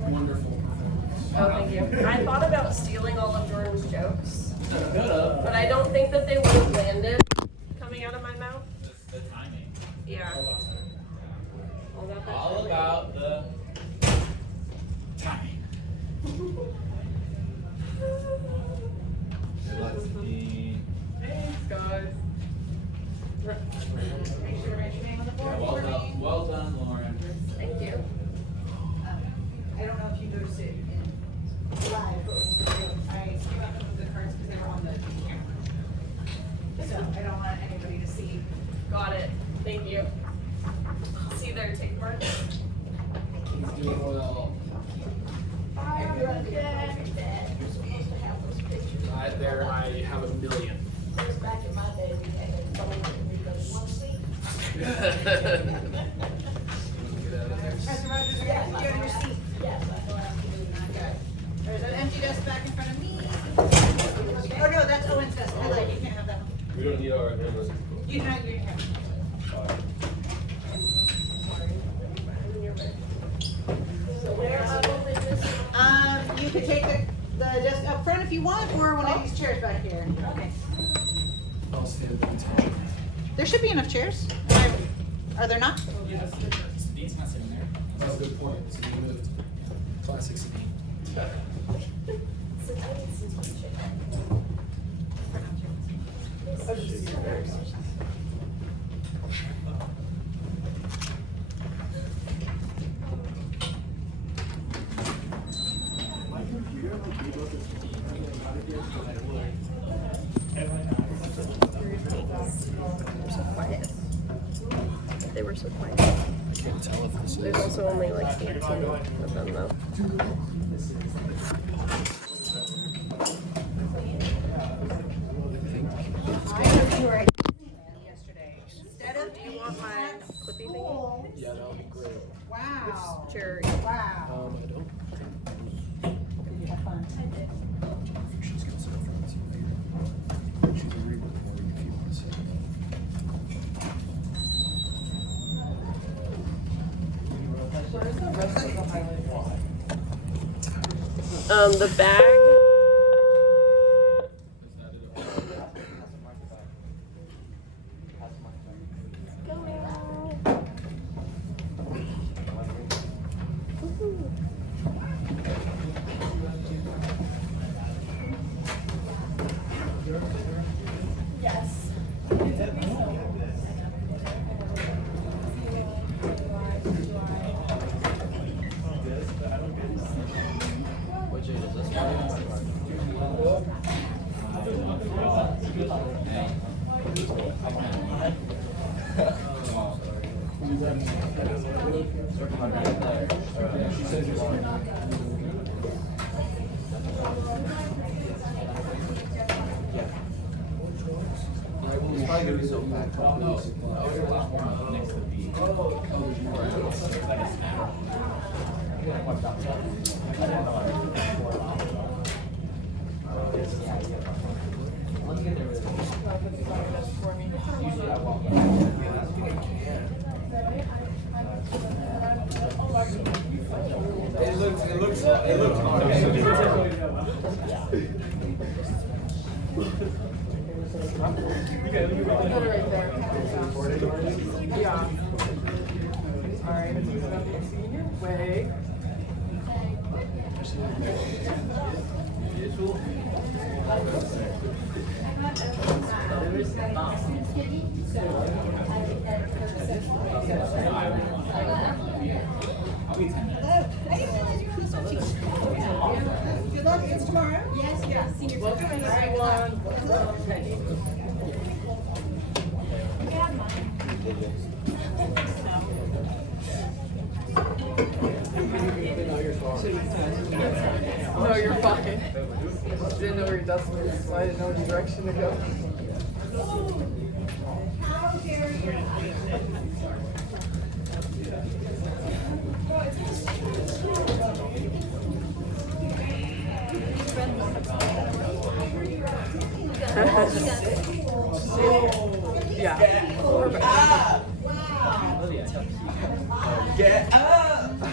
Wonderful. Oh, thank you. I thought about stealing all of Jordan's jokes, but I don't think that they would have landed coming out of my mouth. The timing. Yeah. All about the timing. Thanks, guys. Make sure to write your name on the board for me. Well done, Lauren. Thank you. I don't know if you noticed it in live, but I came up with the cards because they were on the camera. So I don't want anybody to see. Got it. Thank you. See their tick marks? He's doing well. Everyone get You're supposed to have those pictures. I have a million. Because back in my day, we had a phone that we could one seat. Get out of there. Mr. Rogers, yes, you're in your seat. Yes, I know absolutely. Okay. There's an empty desk back in front of me. Oh, no, that's Owen's desk. I lied, you can't have that one. We don't need our numbers. You can have. You can take the desk up front if you want, or one of these chairs back here. Okay. I'll stand at attention. There should be enough chairs. Are there not? Sadine's not sitting there. That's a good point. Sadeen moved. Classic Sadeen. They were so quiet. I can't tell if this is. There's also only like 18 of them though. I know you were yesterday. Instead of Do you want my clippy thingy? Yeah, that would be great. wow. Cherry. Wow. I don't Did you have fun? think she's gonna sit in front of you later. She's a re-recording if you want to see. The bag. Yes. It's probably gonna be so bad. It looks hard. Yeah. Alright. Way. Good luck. It's tomorrow. Yes. Yeah. Senior. Welcome everyone. No, you're fine. Didn't know where your desk was, so I didn't know which direction to go. How dare you? Yeah. Wow. Get up! Give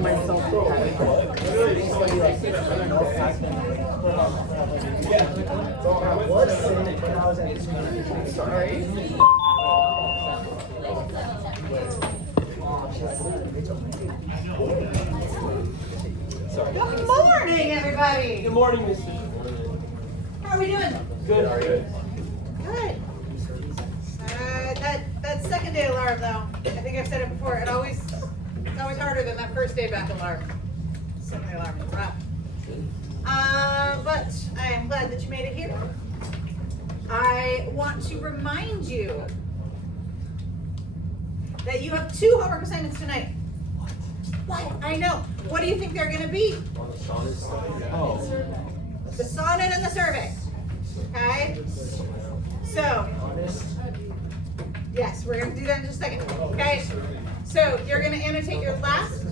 myself the Sorry. Good morning, everybody. Good morning, Miss Fischer. How are we doing? Good. How are you? Good. That second day alarm, though, I think I've said it before. It's always harder than that first day back alarm. Second day alarm is rough. But I am glad that you made it here. I want to remind you that you have 2 homework assignments tonight. What? I know. What do you think they're going to be? Oh. The sonnet and the survey. Okay? So, yes, we're going to do that in just a second. Okay? So, you're going to annotate your last.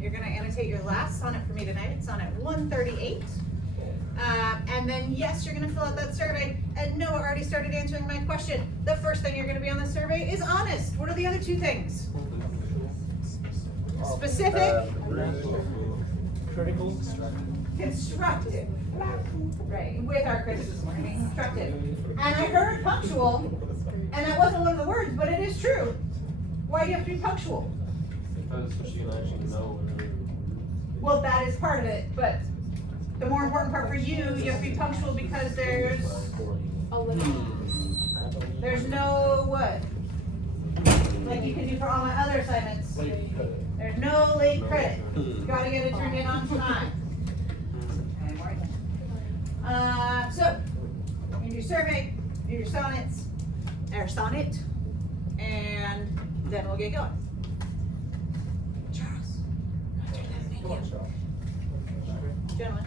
You're going to annotate your last sonnet for me tonight. It's sonnet 138. And then, yes, you're going to fill out that survey. And Noah already started answering my question. The first thing you're going to be on the survey is honest. What are the other 2 things? Specific. Critical. Constructive. Right, with our criticism, we're going to be constructive. And I heard punctual, and that wasn't one of the words, but it is true. Why do you have to be punctual? Because she can actually know. Well, that is part of it, but the more important part for you, you have to be punctual because there's no what? Like you can do for all my other assignments. There's no late credit. You gotta get it turned in on time. So, you do your survey, do your sonnets, or sonnet, and then we'll get going. Charles, gentlemen,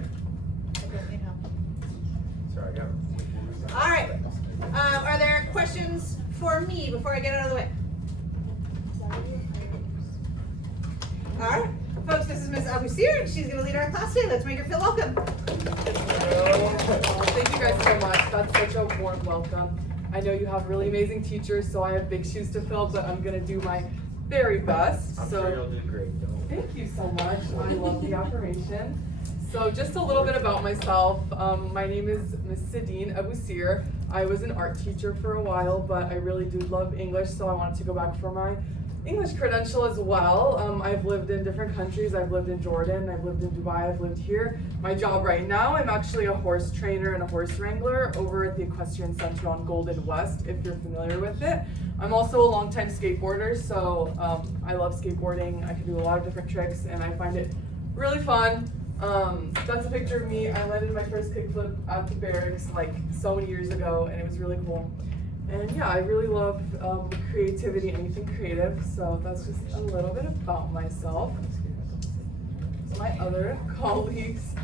I don't need help. Sorry, I got it. All right. Are there questions for me before I get out of the way? All right, folks, this is Ms. Abusir, and she's going to lead our class today. Let's make her feel welcome. Thank you guys so much. That's such a warm welcome. I know you have really amazing teachers, so I have big shoes to fill, but I'm going to do my very best. I'm sure you'll do great. Thank you so much. I love the affirmation. So just a little bit about myself. My name is Ms. Sadeen Abusir. I was an art teacher for a while, but I really do love English, so I wanted to go back for my English credential as well. I've lived in different countries. I've lived in Jordan, I've lived in Dubai, I've lived here. My job right now, I'm actually a horse trainer and a horse wrangler over at the Equestrian Center on Golden West, if you're familiar with it. I'm also a longtime skateboarder, so I love skateboarding. I can do a lot of different tricks, and I find it really fun. That's a picture of me. I landed my first kickflip at the barracks like so many years ago, and it was really cool. And yeah, I really love creativity, anything creative, so that's just a little bit about myself. My other colleagues.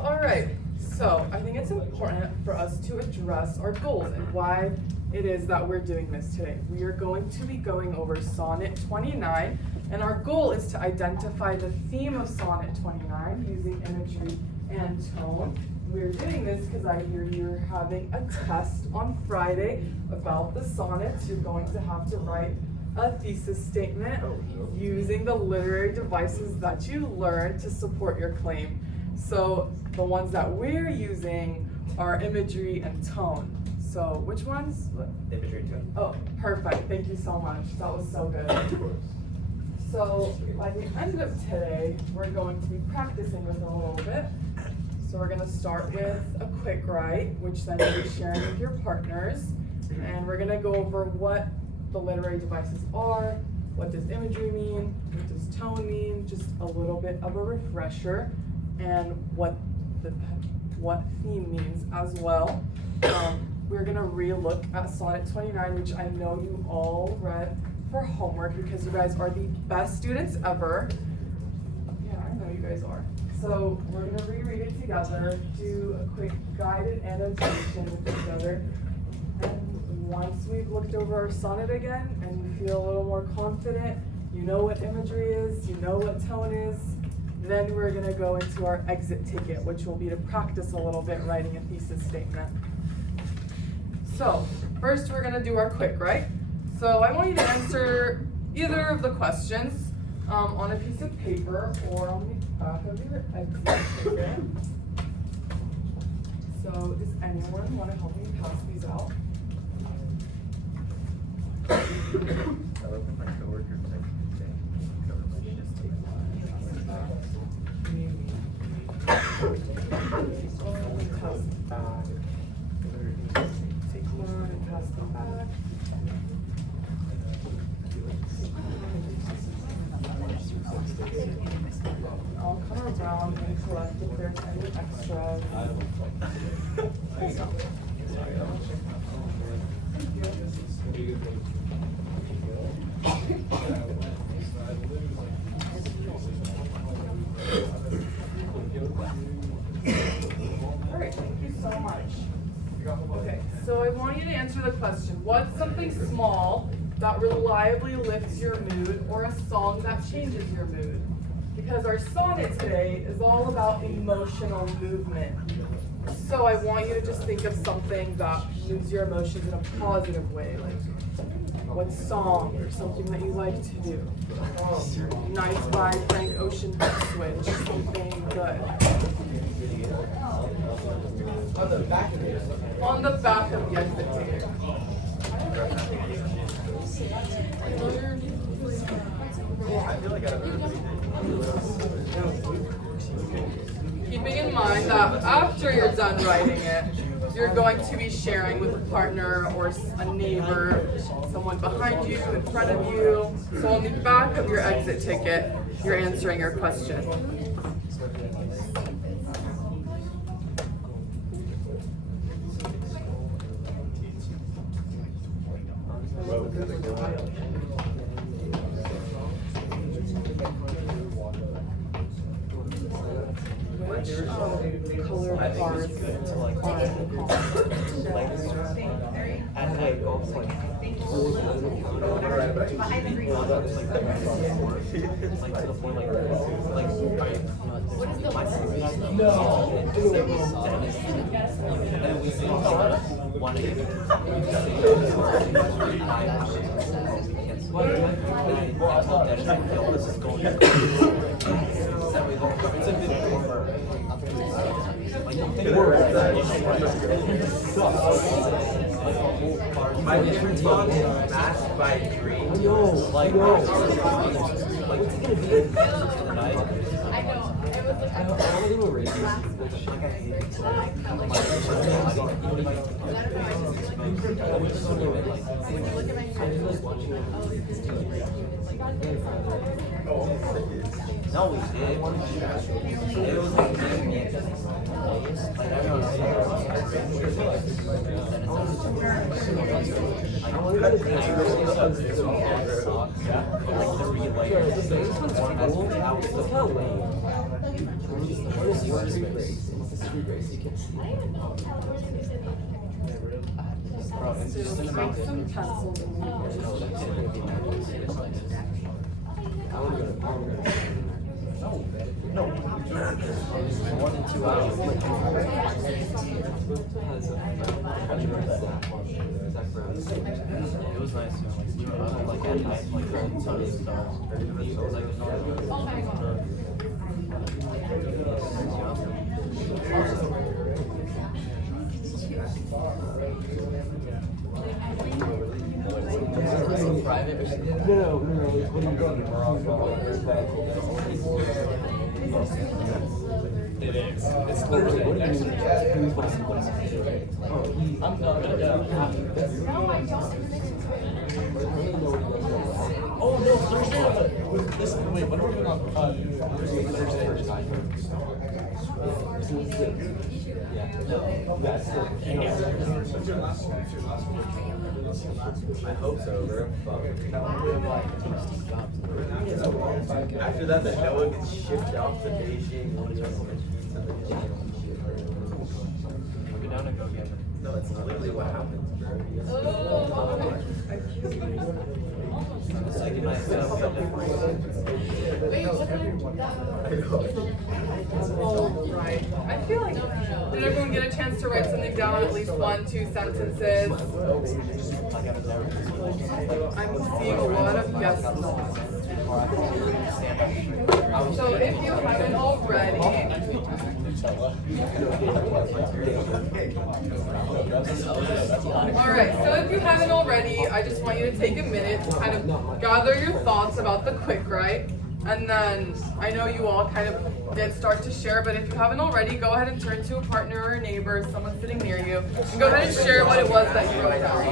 All right, so I think it's important for us to address our goals and why it is that we're doing this today. We are going to be going over Sonnet 29, and our goal is to identify the theme of Sonnet 29 using imagery and tone. We're doing this because I hear you're having a test on Friday about the sonnets. You're going to have to write a thesis statement using the literary devices that you learned to support your claim. So the ones that we're using are imagery and tone. So which ones? Imagery and tone. Oh, perfect. Thank you so much. That was so good. So by the end of today, we're going to be practicing with it a little bit. So we're gonna start with a quick write, which then you'll be sharing with your partners. And we're gonna go over what the literary devices are, what does imagery mean, what does tone mean, just a little bit of a refresher, and what theme means as well. we're gonna re-look at Sonnet 29, which I know you all read for homework because you guys are the best students ever. Yeah, I know you guys are. So we're gonna reread it together, do a quick guided annotation with each other. And once we've looked over our sonnet again and you feel a little more confident, you know what imagery is, you know what tone is, then we're gonna go into our exit ticket, which will be to practice a little bit writing a thesis statement. So first we're gonna do our quick, right? So I want you to answer either of the questions on a piece of paper or on the back of your exit ticket. So does anyone want to help me pass these out? I love when my coworkers like say, cover my shit. Take one and pass them back. I'll come around and collect if there's any extras. Alright, thank you so much. Okay, so I want you to answer the question, what's something small that reliably lifts your mood or a song that changes your mood? Because our sonnet today is all about emotional movement. So I want you to just think of something that moves your emotions in a positive way, like what song or something that you like to do. Nights by Frank Ocean Switch, something good. On the back of it. On the back of the exit ticket. I feel like I Keeping in mind that after you're done writing it, you're going to be sharing with a partner or a neighbor, someone behind you, in front of you. So on the back of your exit ticket, you're answering your question. Which color I think bars it's good to like are in the column? and like also like Behind the green like to the point like what is the and we still want my different song is masked by green. I know. Like, what's it gonna be? I know. It was like, I'm a little racist. Like, I hate it. No, we did. It was like everyone So take some pencils and No, more than 2 hours. It was nice. We were out like at night, like the sun and stars. It was like private or something? No. It is. It's literally. I'm not. Oh no. Wait, when are we doing on, Thursday? I hope so, bro. After that, the Noah gets shipped off to Beijing. We're down to go get it. No, that's literally what happens, bro. Right. I feel like, did everyone get a chance to write something down, at least 1-2 sentences? I'm seeing a lot of yes no's. So if you haven't already, alright, so if you haven't already, I just want you to take a minute to kind of gather your thoughts about the quick write. And then I know you all kind of did start to share, but if you haven't already, go ahead and turn to a partner or a neighbor, someone sitting near you, and go ahead and share what it was that you wrote down.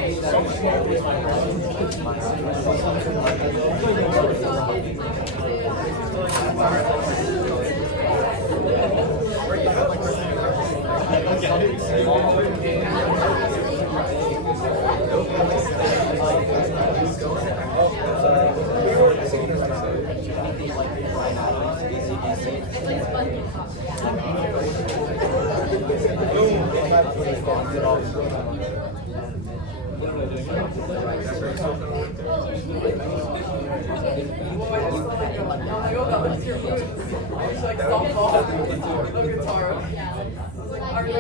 Like softball, a guitar. Are you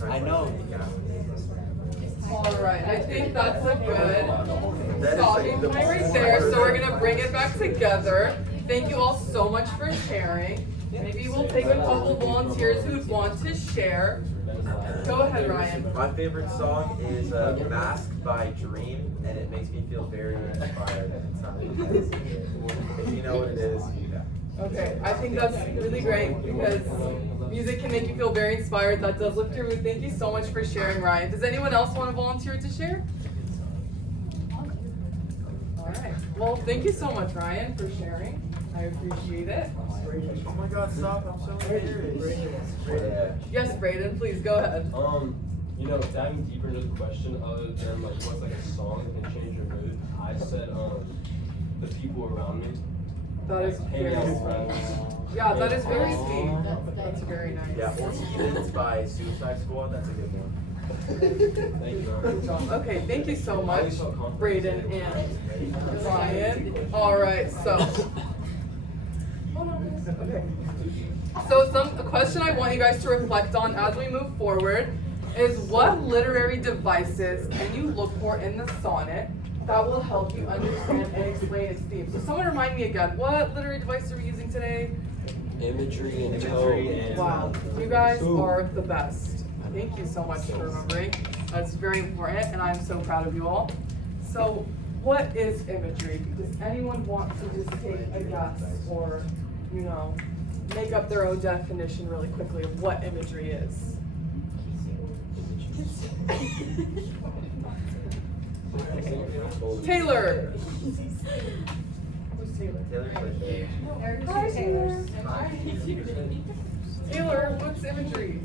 I know. Alright, I think that's a good stopping point right there. So we're gonna bring it back together. Thank you all so much for sharing. Maybe we'll take a couple volunteers who'd want to share. Go ahead, Ryan. My favorite song is Masked by Dream, and it makes me feel very inspired every time. If you know what it is, Okay, I think that's really great because music can make you feel very inspired. That does lift your mood. Thank you so much for sharing, Ryan. Does anyone else want to volunteer to share? All right. Well, thank you so much, Ryan, for sharing. I appreciate it. Oh my God, stop! I'm so serious. Yes, Brayden, please go ahead. You know, diving deeper into the question, other than like what's like a song that can change your mood, I said the people around me. That is very sweet. Yeah, that is very sweet. That's very nice. Yeah, or Heathens by Suicide Squad. That's a good one. Thank you. Okay, thank you so much, Brayden and Ryan. All right, so. Okay. So a question I want you guys to reflect on as we move forward is what literary devices can you look for in the sonnet that will help you understand and explain its theme? So someone remind me again, what literary device are we using today? Imagery and tone. Wow, you guys are the best. Thank you so much for remembering. That's very important and I'm so proud of you all. So what is imagery? Does anyone want to just take a guess or, you know, make up their own definition really quickly of what imagery is? Taylor. Who's Taylor? Hi, Taylor. Taylor, what's imagery?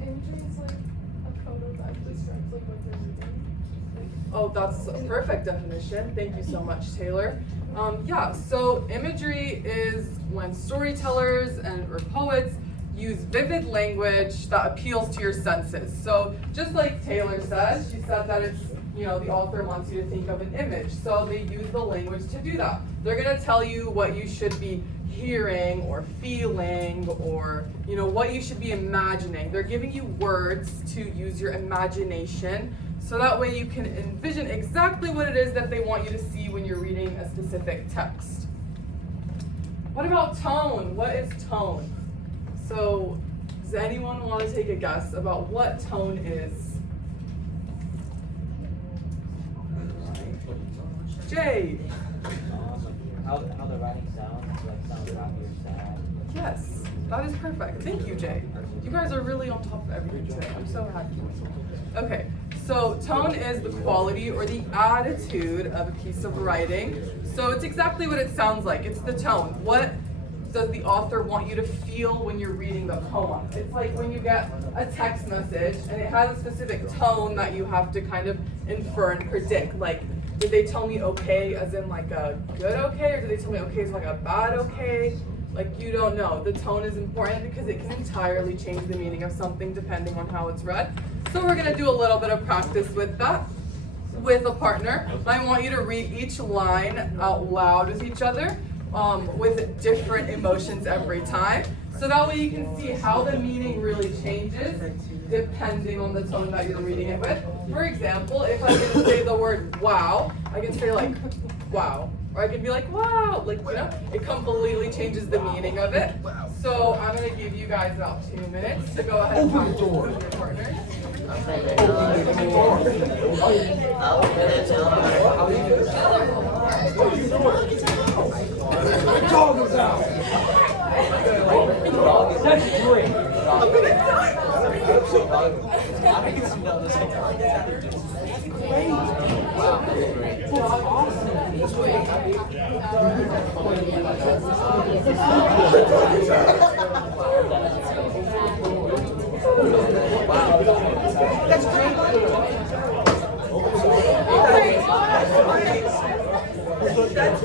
Imagery is like a photo that describes like what they're reading. Oh, that's a perfect definition. Thank you so much, Taylor. Yeah, so imagery is when storytellers or poets use vivid language that appeals to your senses. So just like Taylor said, she said that it's, the author wants you to think of an image. So they use the language to do that. They're gonna tell you what you should be hearing or feeling or, what you should be imagining. They're giving you words to use your imagination so that way you can envision exactly what it is that they want you to see when you're reading a specific text. What about tone? What is tone? So, does anyone want to take a guess about what tone is? Jay. How the writing sounds, like sounds happy or sad. Yes, that is perfect. Thank you, Jay. You guys are really on top of everything today. I'm so happy. Okay, so tone is the quality or the attitude of a piece of writing. So it's exactly what it sounds like. It's the tone. What does the author want you to feel when you're reading the poem? It's like when you get a text message and it has a specific tone that you have to kind of infer and predict. Like, did they tell me okay as in like a good okay, or did they tell me okay as like a bad okay? Like, you don't know. The tone is important because it can entirely change the meaning of something depending on how it's read. So we're gonna do a little bit of practice with that with a partner. I want you to read each line out loud with each other with different emotions every time. So that way you can see how the meaning really changes depending on the tone that you're reading it with. For example, if I can say the word wow, I can say like wow. Or I can be like wow, like it completely changes the meaning of it. So I'm gonna give you guys about 2 minutes to go ahead and practice with your partners. The dog is out. That's great. That's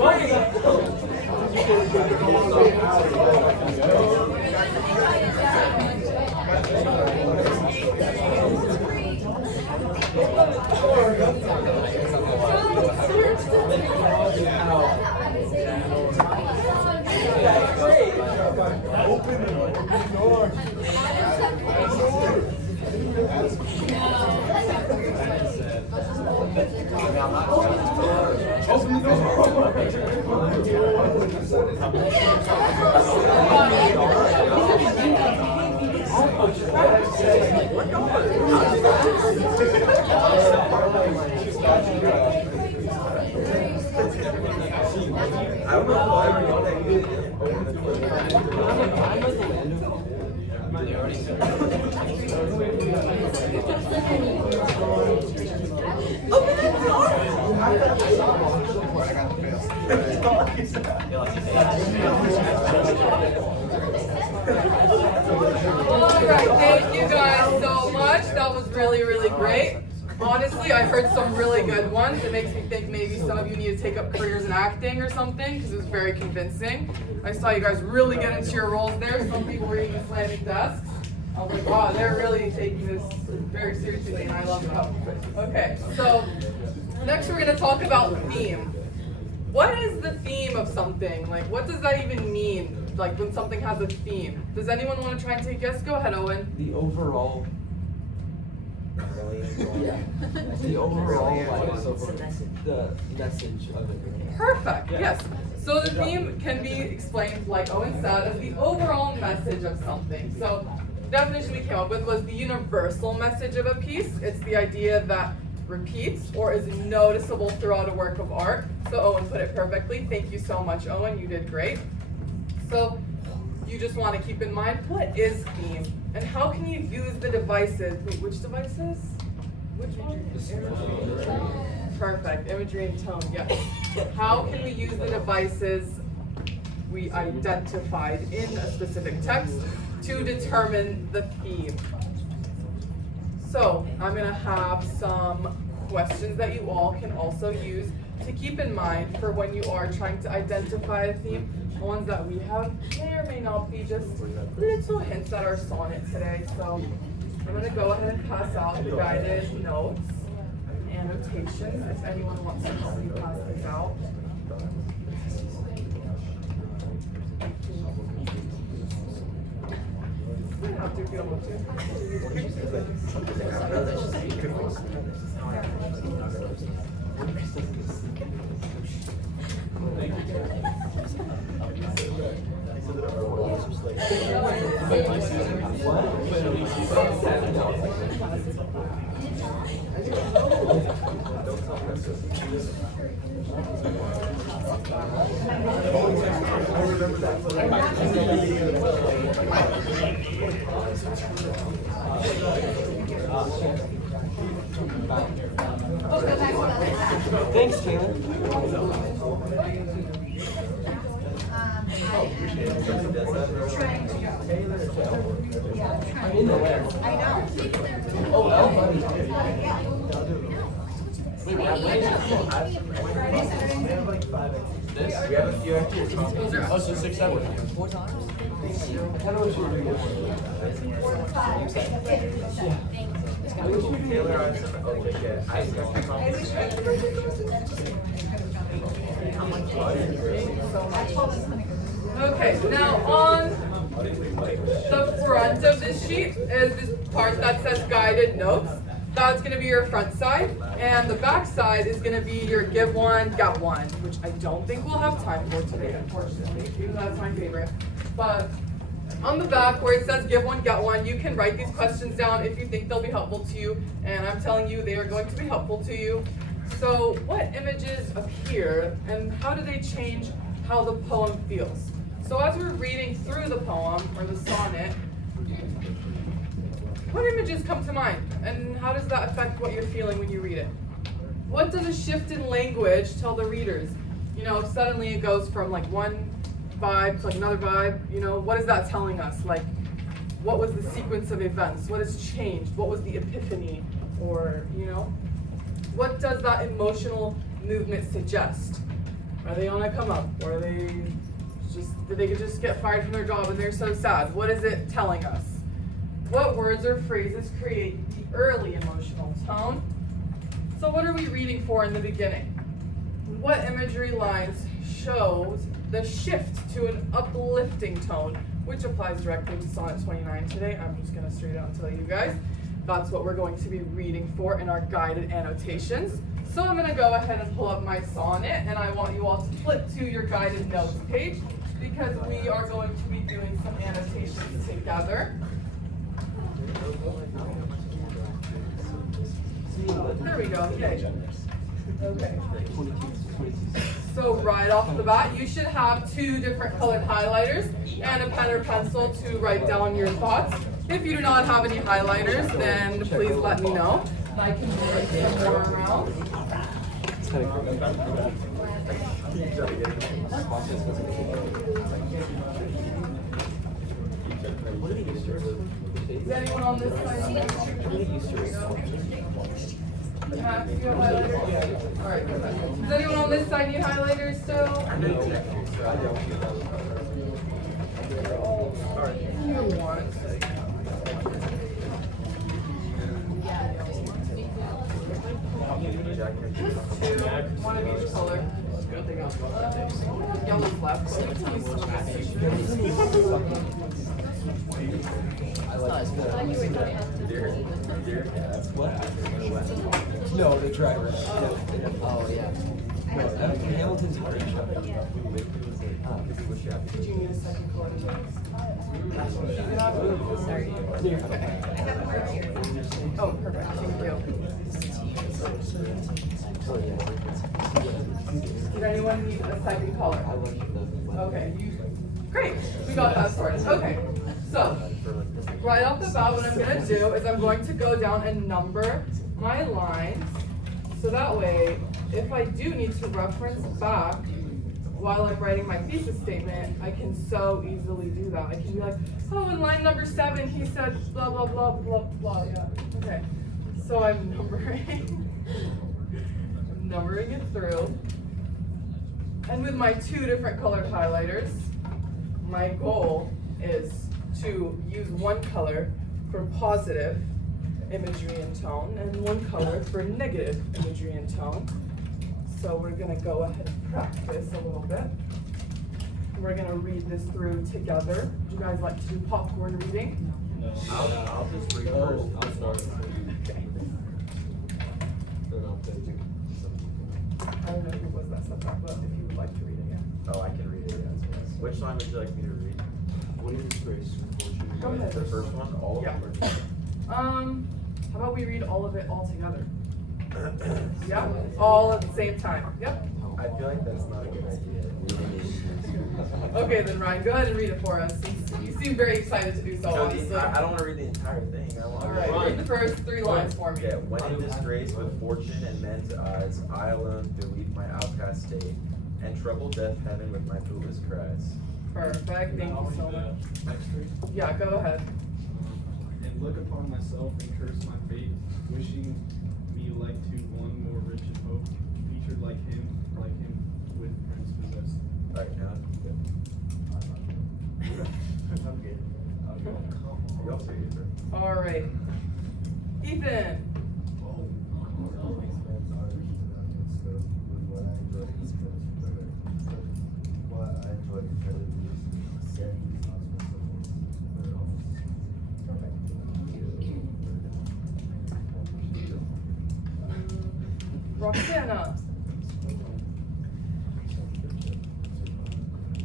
Alright, thank you guys so much. That was really, really great. Honestly, I heard some really good ones. It makes me think maybe some of you need to take up careers in acting or something because it was very convincing. I saw you guys really get into your roles there. Some people were even slamming desks. I was like, wow, they're really taking this very seriously, and I love it. Okay, so next we're going to talk about theme. What is the theme of something? Like, what does that even mean? Like, when something has a theme. Does anyone want to try and take a guess? Go ahead, Owen. The overall. The overall, the message of it. Perfect, yes. So the theme can be explained, like Owen said, as the overall message of something. So the definition we came up with was the universal message of a piece. It's the idea that repeats or is noticeable throughout a work of art. So Owen put it perfectly. Thank you so much, Owen. You did great. So you just want to keep in mind, what is theme? And how can you use the devices? Wait, which devices? Which one? Perfect. Imagery and tone, yes. How can we use the devices we identified in a specific text to determine the theme? So I'm going to have some questions that you all can also use to keep in mind for when you are trying to identify a theme. ones that we have may or may not be just little hints at our sonnet today. So I'm gonna go ahead and pass out the guided notes, annotations, if anyone wants to help me pass this out. You don't have to if you don't want Thanks, Taylor. I'm in the way. I know. Oh, well. We have a few extra. Oh, so 6, 7. 4 times? I don't know what you were doing. Taylor on some open shit. I Okay, now on the front of this sheet is this part that says guided notes. That's going to be your front side, and the back side is going to be your give one, get one, which I don't think we'll have time for today, unfortunately, even though that's my favorite. But on the back where it says give one, get one, you can write these questions down if you think they'll be helpful to you, and I'm telling you they are going to be helpful to you. So what images appear, and how do they change how the poem feels? So as we're reading through the poem, or the sonnet, what images come to mind, and how does that affect what you're feeling when you read it? What does a shift in language tell the readers? You know, suddenly it goes from like one vibe to like another vibe, you know, what is that telling us? Like, what was the sequence of events? What has changed? What was the epiphany? Or, you know, what does that emotional movement suggest? Are they on a come up? Or are they did they just get fired from their job and they're so sad? What is it telling us? What words or phrases create the early emotional tone? So what are we reading for in the beginning? What imagery lines shows the shift to an uplifting tone, which applies directly to Sonnet 29 today? I'm just gonna straight out tell you guys. That's what we're going to be reading for in our guided annotations. So I'm gonna go ahead and pull up my sonnet, and I want you all to flip to your guided notes page because we are going to be doing some annotations together. There we go, yay. Okay. So right off the bat, you should have 2 different colored highlighters and a pen or pencil to write down your thoughts. If you do not have any highlighters, then please let me know. I can bring some more around. Is anyone on this side? Max, you have highlighters? Alright, perfect. Does anyone on this side need highlighters still? You want. One of each color. Yellow's left. What? No, the driver. Oh, yeah. No, Hamilton's hard. Did you need a second color? Sorry. Oh, perfect. Thank you. Did anyone need a second color? Okay, great. We got that sorted. Okay, so right off the bat, what I'm gonna do is I'm going to go down and number my lines, so that way, if I do need to reference back while I'm writing my thesis statement, I can so easily do that. I can be like, oh, in line number 7, he said blah, blah, blah, blah, blah, yeah. Okay, so I'm numbering it through. And with my 2 different colored highlighters, my goal is to use one color for positive imagery and tone and one color for negative imagery and tone. So we're gonna go ahead and practice a little bit. We're gonna read this through together. Would you guys like to do popcorn reading? No. I'll just read Oh, first. I'll start. Okay. Then I'll take it. I don't know who was that subject, but if you would like to read it, yeah. Oh, I can read it, yes. Which line would you like me to read? What is grace? Go ahead. The first one, all of them? How about we read all of it all together? Yeah, all at the same time. Yep. I feel like that's not a good idea. Okay, then Ryan, go ahead and read it for us. You seem very excited to do so, No, honestly. I don't want to read the entire thing. I want All to right, read the first 3 lines for me. Yeah, when in disgrace with fortune and men's eyes, I alone beweep my outcast state, and trouble death heaven with my bootless cries. Perfect, thank you so much. Yeah, go ahead. And look upon myself and curse my fate, wishing me like to one more rich in hope, featured like him with friends possessed. Alright, now. I'm good. You also get it. All right. Ethan. Roxana.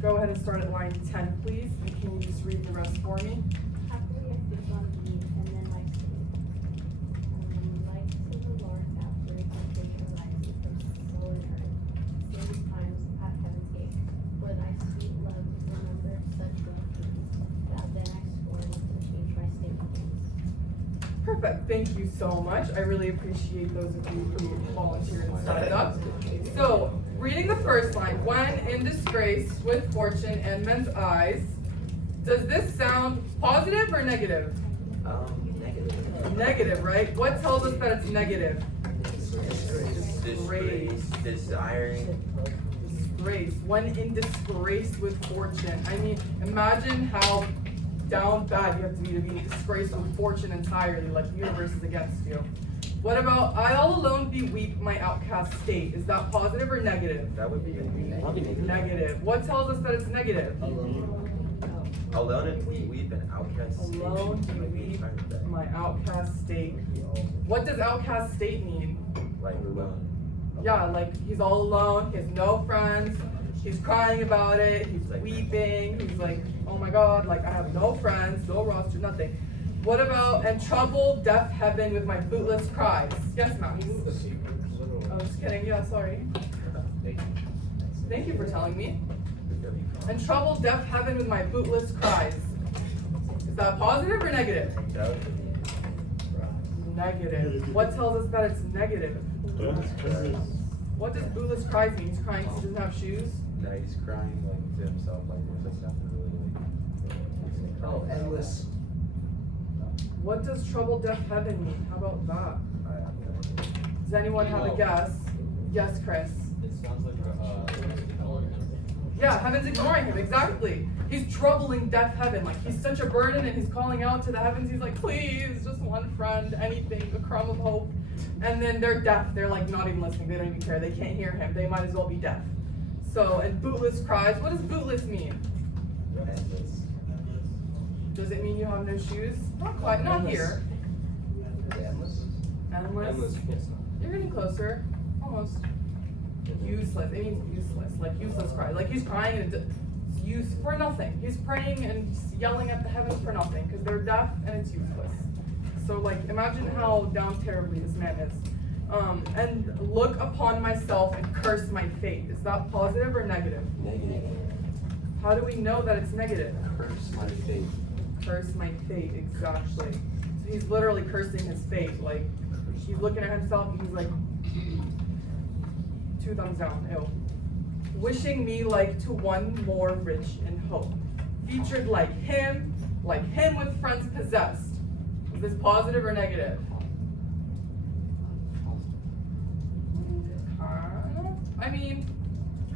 Go ahead and start at line 10, please. And can you just read the rest for me? Happily I think on thee, and then I say, like to the Lord after temptation rises from soul and earth, same times at heaven's gate, for thy sweet love remember such rough things, that then I scorn to change my state of things. Perfect, thank you so much. I really appreciate those of you who volunteered and signed up. So, reading the first line, when in disgrace with fortune and men's eyes, does this sound positive or negative? Negative. Negative, right? What tells us that it's negative? Disgrace, desiring. Disgrace. When in disgrace with fortune. I mean, imagine how down bad you have to be in disgrace with fortune entirely, like the universe is against you. What about, I all alone beweep my outcast state? Is that positive or negative? That would be Negative. What tells us that it's negative? alone and beweep and outcast state. Alone beweep my outcast state. What does outcast state mean? Like alone. Yeah, like he's all alone, he has no friends, he's crying about it, he's weeping, he's like, oh my god, like I have no friends, no roster, nothing. What about, and trouble deaf heaven with my bootless cries? Yes, Max? I'm just kidding, yeah, sorry. Thank you for telling me. And trouble deaf heaven with my bootless cries. Is that positive or negative? Negative. What tells us that it's negative? What does bootless cries mean? He's crying because he doesn't have shoes? No, he's crying like to himself, like there's like nothing really like. Oh, endless. What does trouble deaf heaven mean? How about that? Does anyone have a guess? Yes, Chris. It sounds like Yeah, heaven's ignoring him, exactly. He's troubling deaf heaven, like he's such a burden and he's calling out to the heavens, he's like, please, just one friend, anything, a crumb of hope. And then they're deaf, they're like not even listening, they don't even care, they can't hear him, they might as well be deaf. So, and bootless cries, what does bootless mean? Endless. Does it mean you have no shoes? Not quite, not here. Endless. Endless. You're getting closer, almost. Useless, it means useless, like useless cry. Like he's crying and it's use for nothing. He's praying and yelling at the heavens for nothing because they're deaf and it's useless. So like imagine how down terribly this man is. And look upon myself and curse my fate. Is that positive or negative? Negative. How do we know that it's negative? Curse my fate. Curse my fate, exactly. So he's literally cursing his fate. Like he's looking at himself and he's like, 2 thumbs down, ew. Wishing me like to one more rich in hope. Featured like him with friends possessed. Is this positive or negative? I mean,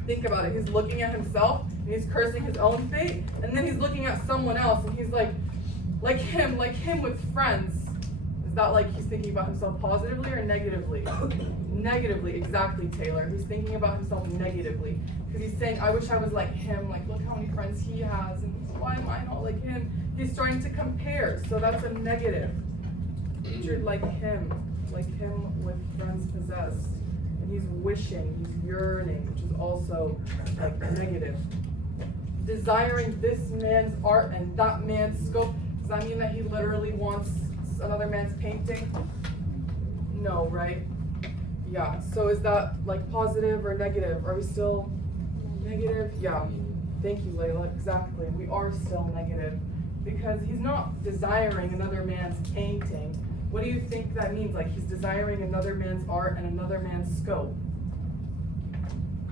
think about it. He's looking at himself and and he's cursing his own fate, and then he's looking at someone else and he's like him with friends. Is that like he's thinking about himself positively or negatively? Negatively, exactly, Taylor. He's thinking about himself negatively. Because he's saying, I wish I was like him, like look how many friends he has, and why am I not like him? He's starting to compare, so that's a negative. Featured like him with friends possessed. And he's wishing, he's yearning, which is also like negative. Desiring this man's art and that man's scope. Does that mean that he literally wants another man's painting? No, right? Yeah, so is that like positive or negative? Are we still negative? Yeah, thank you, Layla, exactly. We are still negative because he's not desiring another man's painting. What do you think that means? Like he's desiring another man's art and another man's scope?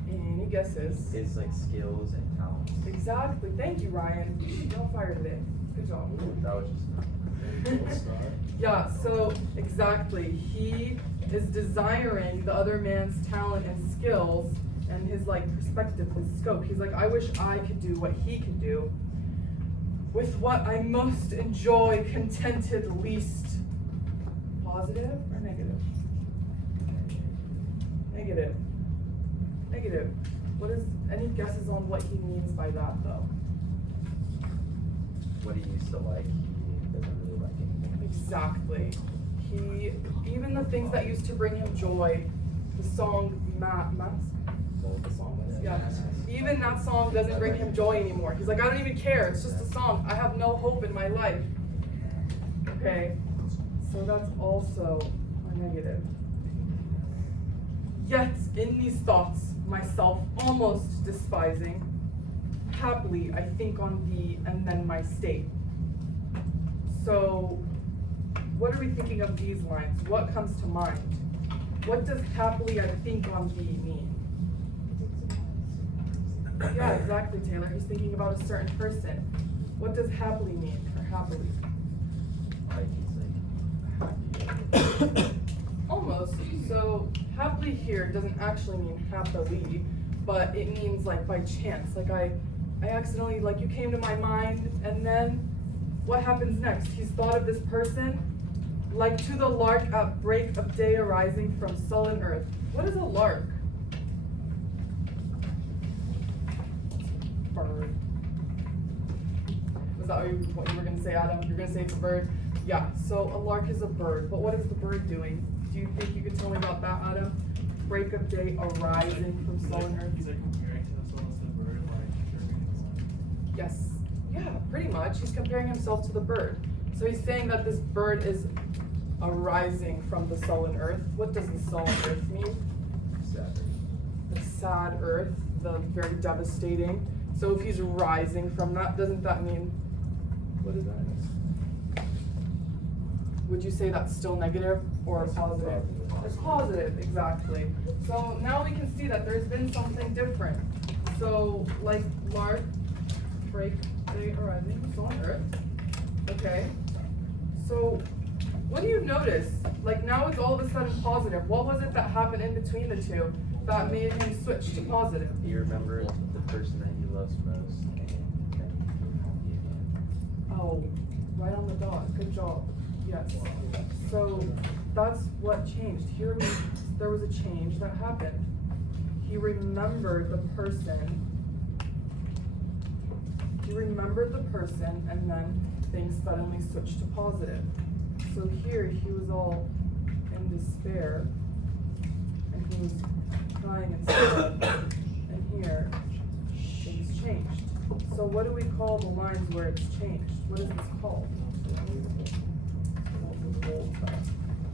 Any guesses? It's like skills and talents. Exactly, thank you, Ryan. You're on fire today. Good job. That was just Yeah, so exactly. He is desiring the other man's talent and skills and his like perspective, his scope. He's like, I wish I could do what he could do with what I most enjoy, contented least. Positive or negative? Negative. Negative. What is, any guesses on what he means by that though? what he used to like, he doesn't really like anymore. Exactly. Even the things that used to bring him joy, the song Mask, is that what the song was? Yeah. Even that song doesn't bring him joy anymore. He's like, I don't even care, it's just a song. I have no hope in my life. Okay, so that's also a negative. Yet, in these thoughts, myself almost despising, happily I think on thee and then my state. So, what are we thinking of these lines? What comes to mind? What does happily I think on thee mean? Yeah, exactly, Taylor. He's thinking about a certain person. What does happily mean, or happily? Like he's like happy. Almost. So happily here doesn't actually mean happily, but it means like by chance. Like I accidentally, like you came to my mind, and then what happens next? He's thought of this person, like to the lark at break of day arising from sullen earth. What is a lark? Bird. Was that what you were gonna say, Adam? You're gonna say it's a bird? Yeah, so a lark is a bird, but what is the bird doing? Do you think you could tell me about that, Adam? Break of day arising from sullen earth. He's like comparing himself to the bird, like Yes, yeah, pretty much. He's comparing himself to the bird. So he's saying that this bird is arising from the sullen earth. What does the sullen earth mean? Sad. The sad earth, the very devastating. So if he's rising from that, doesn't that mean, what does that mean? Would you say that's still negative or positive? It's positive, exactly. So now we can see that there's been something different. So like lark, break, day arising, so on earth. Okay. So what do you notice? Like now it's all of a sudden positive. What was it that happened in between the two that made him switch to positive? He remembered the person that he loves most, and then he became happy again. Oh, right on the dot. Good job. Yes. So that's what changed. Here there was a change that happened. He remembered the person. He remembered the person, and then things suddenly switched to positive. So here he was all in despair, and he was crying and sad. And here things changed. So what do we call the lines where it's changed? What is this called?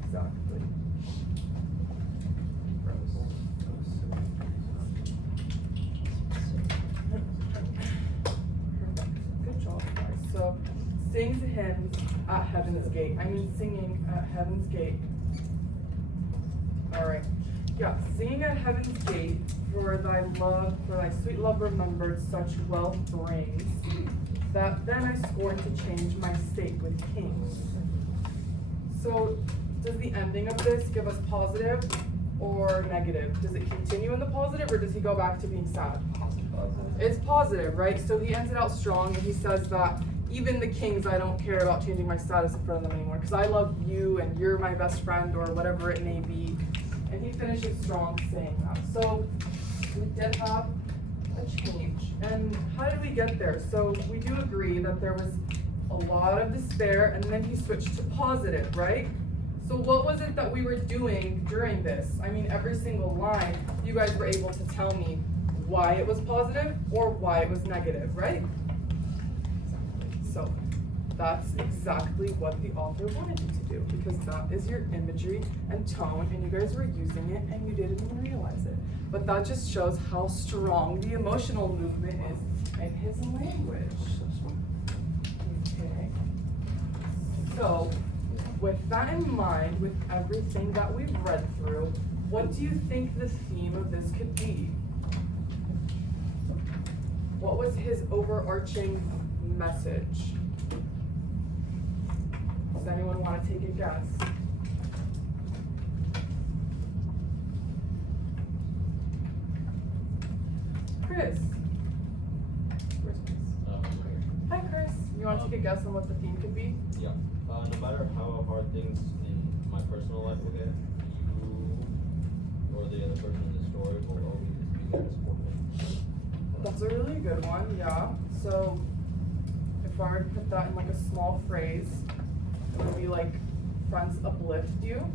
Exactly. Good job, guys. So, sings hymns at heaven's gate. I mean, singing at heaven's gate. All right. Yeah, singing at heaven's gate, for thy love, for thy sweet love remembered, such wealth brings, that then I scorn to change my state with kings. So, does the ending of this give us positive or negative? Does it continue in the positive, or does he go back to being sad? Positive. It's positive, right? So he ends it out strong and he says that even the kings, I don't care about changing my status in front of them anymore because I love you and you're my best friend or whatever it may be. And he finishes strong saying that. So we did have a change. And how did we get there? So we do agree that there was a lot of despair and then he switched to positive, right? So what was it that we were doing during this? I mean, every single line, you guys were able to tell me why it was positive or why it was negative, right? So that's exactly what the author wanted you to do because that is your imagery and tone and you guys were using it and you didn't even realize it. But that just shows how strong the emotional movement is in his language. Okay. So with that in mind, with everything that we've read through, what do you think the theme of this could be? What was his overarching message? Does anyone want to take a guess? Chris. Where's Chris? Hi, Chris. You want to take a guess on what the theme could be? Yeah. No matter how hard things in my personal life will get, you or the other person in the story will always be there to support me. That's a really good one, yeah. So if I were to put that in like a small phrase, it would be like, friends uplift you,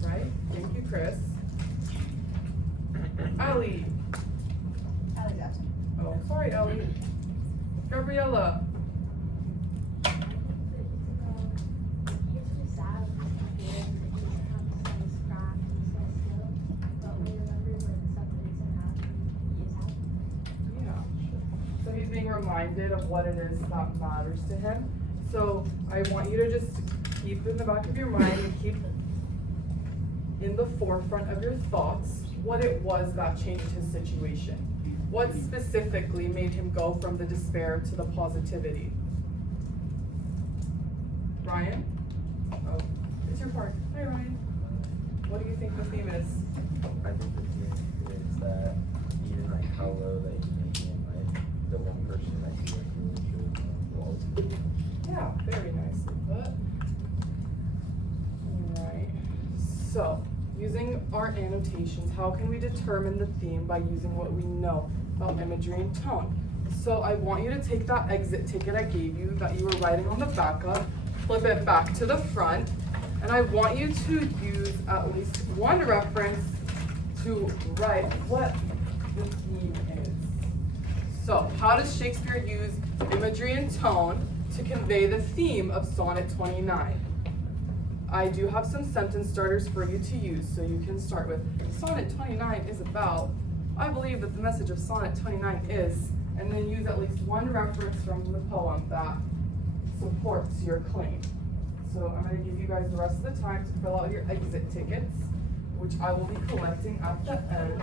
right? Thank you, Chris. Ellie. Ellie's absent. Oh, sorry, Ellie. Gabriella. So he's being reminded of what it is that matters to him. So I want you to just keep in the back of your mind and keep in the forefront of your thoughts what it was that changed his situation. What specifically made him go from the despair to the positivity? Ryan? Oh, it's your part. Hi, Ryan. What do you think the theme is? I think the theme is that even like how low that he may be in life, the one person that he really should love. Yeah, very nicely put. Alright, so using our annotations, how can we determine the theme by using what we know about imagery and tone? So I want you to take that exit ticket I gave you that you were writing on the back of, flip it back to the front, and I want you to use at least one reference to write what the theme is. So how does Shakespeare use imagery and tone to convey the theme of Sonnet 29? I do have some sentence starters for you to use, so you can start with, Sonnet 29 is about, I believe that the message of Sonnet 29 is, and then use at least one reference from the poem that supports your claim. So I'm going to give you guys the rest of the time to fill out your exit tickets, which I will be collecting at the end.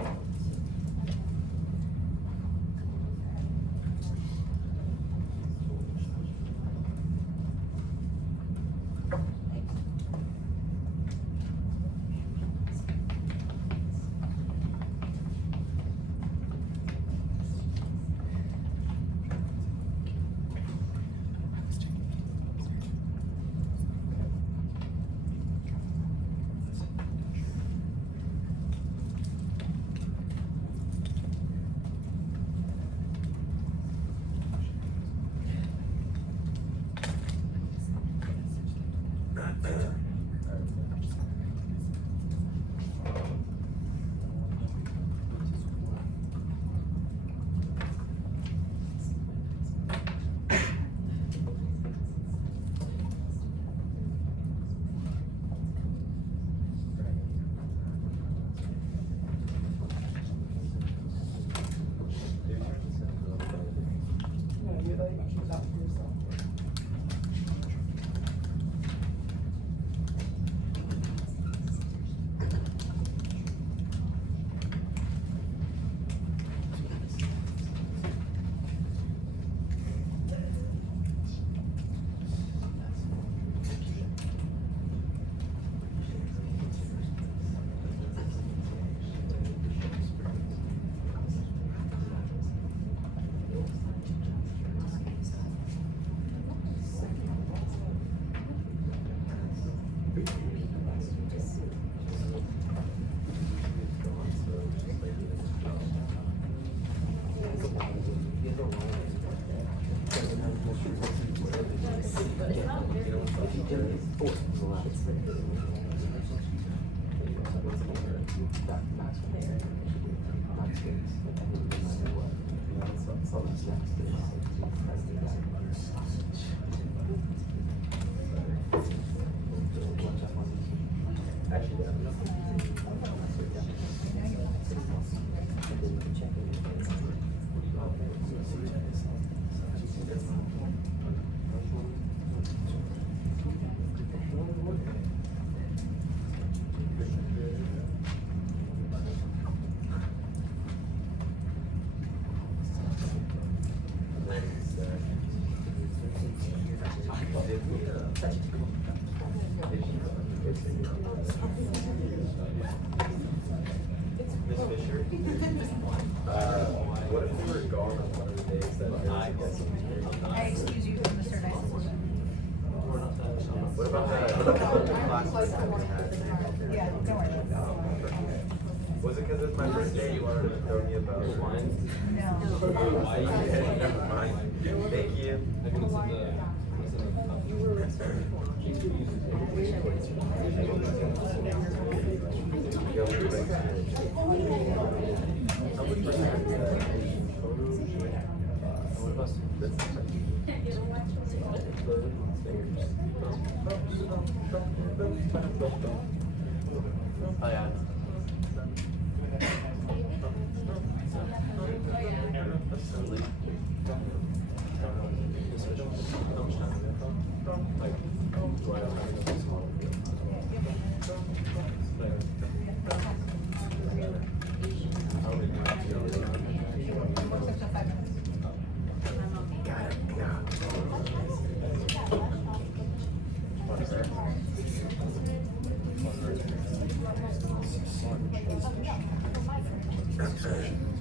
Miss Fischer, what if we were gone on one of the days that I guess I excuse you from the survey. What about the classes that we had? Yeah, don't worry. Was it because it's my birthday you wanted to throw me a bone? No. Never mind. Thank you. Oh yeah.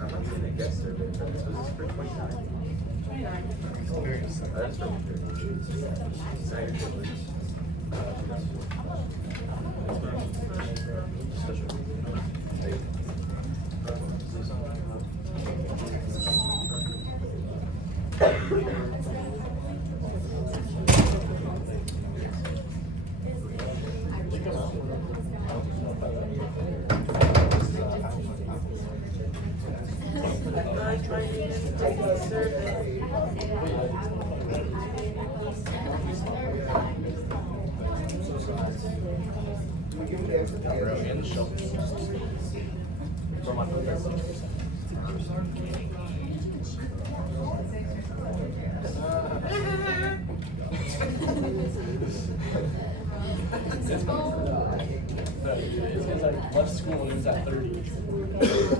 I'm not saying a guest survey, but this was for 29. That's for This guy's like left school and he was at 30.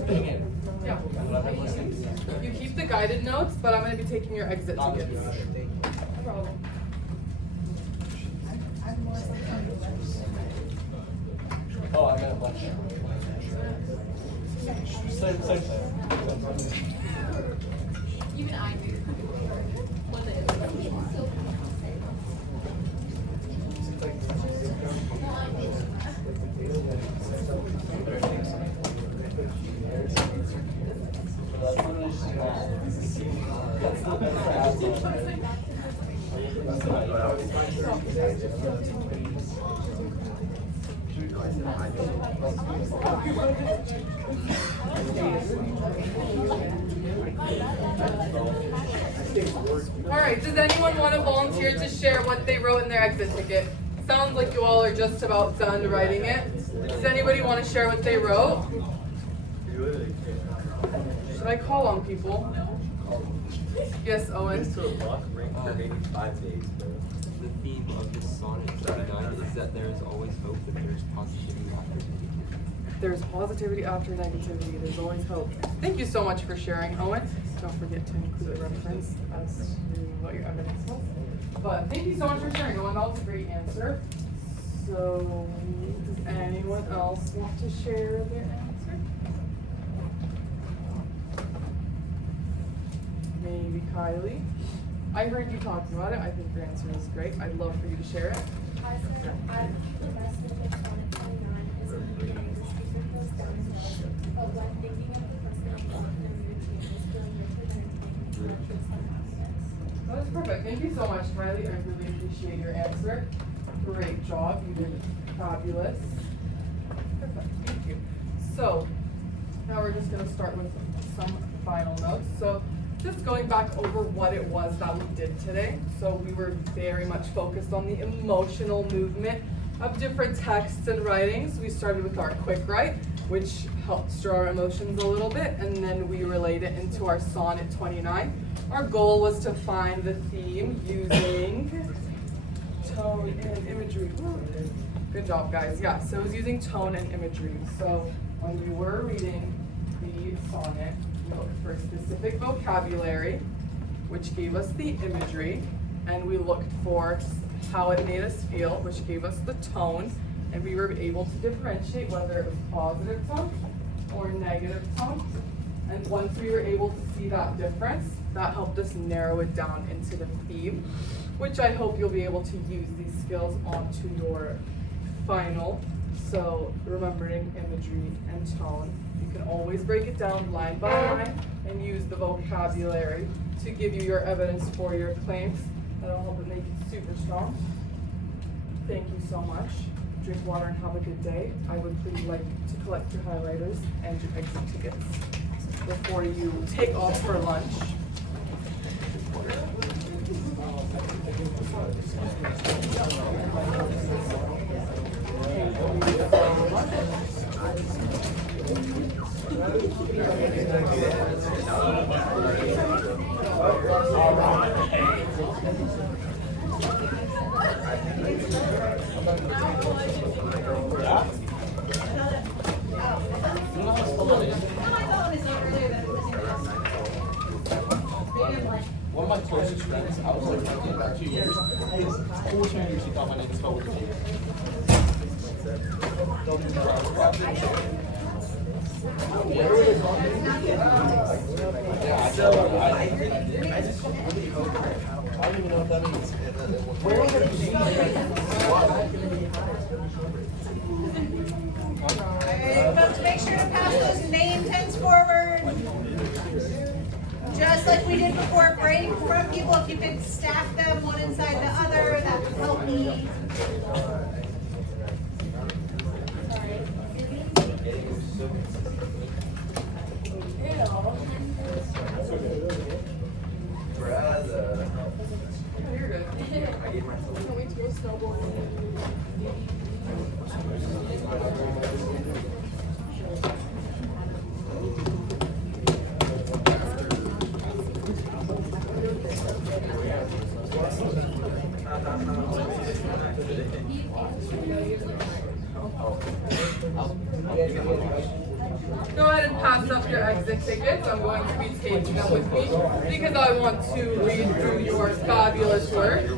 Dang it. Yeah. What I've been listening to. You keep the guided notes, but I'm going to be taking your exit tickets. No problem. Oh, I meant lunch. Same thing. Even I do. Alright, does anyone want to volunteer to share what they wrote in their exit ticket? Sounds like you all are just about done writing it. Does anybody want to share what they wrote? Should I call on people? Yes, Owen. Used to lock ring for maybe 5 days, bro. The theme of this sonnet 39 is that there is always hope and there is positivity after negativity. There's positivity after negativity. There's always hope. Thank you so much for sharing, Owen. Don't forget to include a reference as to what your evidence was. But thank you so much for sharing, Owen. That was a great answer. So, does anyone else want to share their answer? Maybe Kylie. I heard you talking about it. I think your answer is great. I'd love for you to share it. I said, the best of the sonnet 29 is hearing the speaker feels down, but when thinking of the person and their mood changes, feeling richer than That was perfect. Thank you so much, Kylie. I really appreciate your answer. Great job, you did fabulous. Perfect, thank you. So, now we're just gonna start with some final notes. So, just going back over what it was that we did today. So we were very much focused on the emotional movement of different texts and writings. We started with our quick write, which helped stir our emotions a little bit, and then we relayed it into our sonnet 29. Our goal was to find the theme using tone and imagery. Good job, guys. Yeah, so it was using tone and imagery. So when we were reading the sonnet, we looked for specific vocabulary, which gave us the imagery, and we looked for how it made us feel, which gave us the tone, and we were able to differentiate whether it was positive tone or negative tone. And once we were able to see that difference, that helped us narrow it down into the theme, which I hope you'll be able to use these skills onto your final. So remembering imagery and tone, you can always break it down line by line and use the vocabulary to give you your evidence for your claims. That'll help it make you super strong. Thank you so much. Drink water and have a good day. I would please like to collect your highlighters and your exit tickets before you take off for lunch. One of my closest friends, I was like talking about 2 years. His whole 2 years he thought my name was spelled with a G. Yeah, I just really hope. I don't even know what that means. Where was it? Alright, folks, make sure to pass those name tags forward. Just like we did before, break from people. If you can stack them one inside the other, that would help me. Brother. You're good. I gave myself. Can't wait to go snowboarding. Go ahead and pass up your exit tickets. I'm going to be taking them with me because I want to read through your fabulous work. These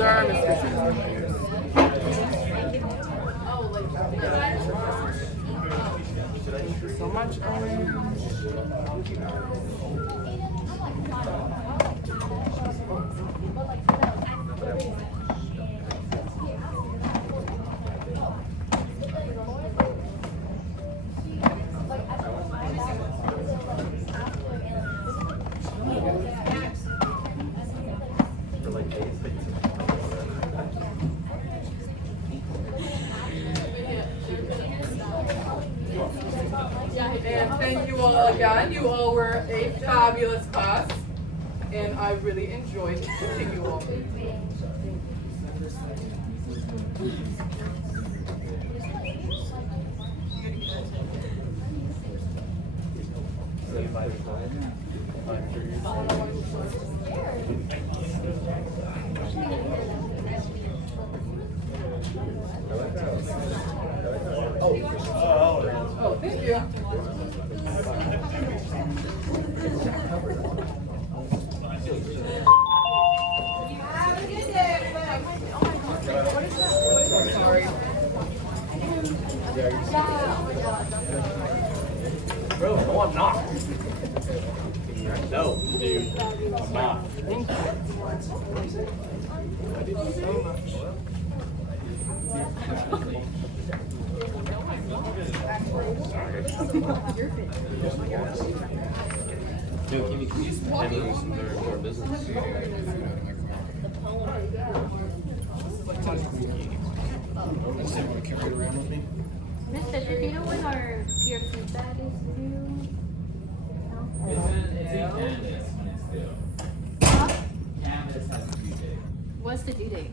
are our Mr. Thank you so much, Owen. And thank you all again. You all were a fabulous class, and I really enjoyed meeting you all. Oh, thank you. Have a good day, everybody. Sorry. Bro, no, I'm not. No, dude, I'm not. Thank you. I did so much. Joe, can you please handle some very important business? I just didn't want to carry it around with me. Miss Fisher, do you know when our peer feedback is due? Huh? What's the due date?